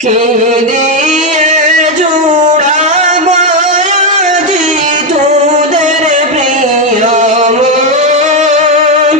কে দিয়ে জোড়াবো আজি তোদের প্রিয় মন?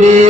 Guru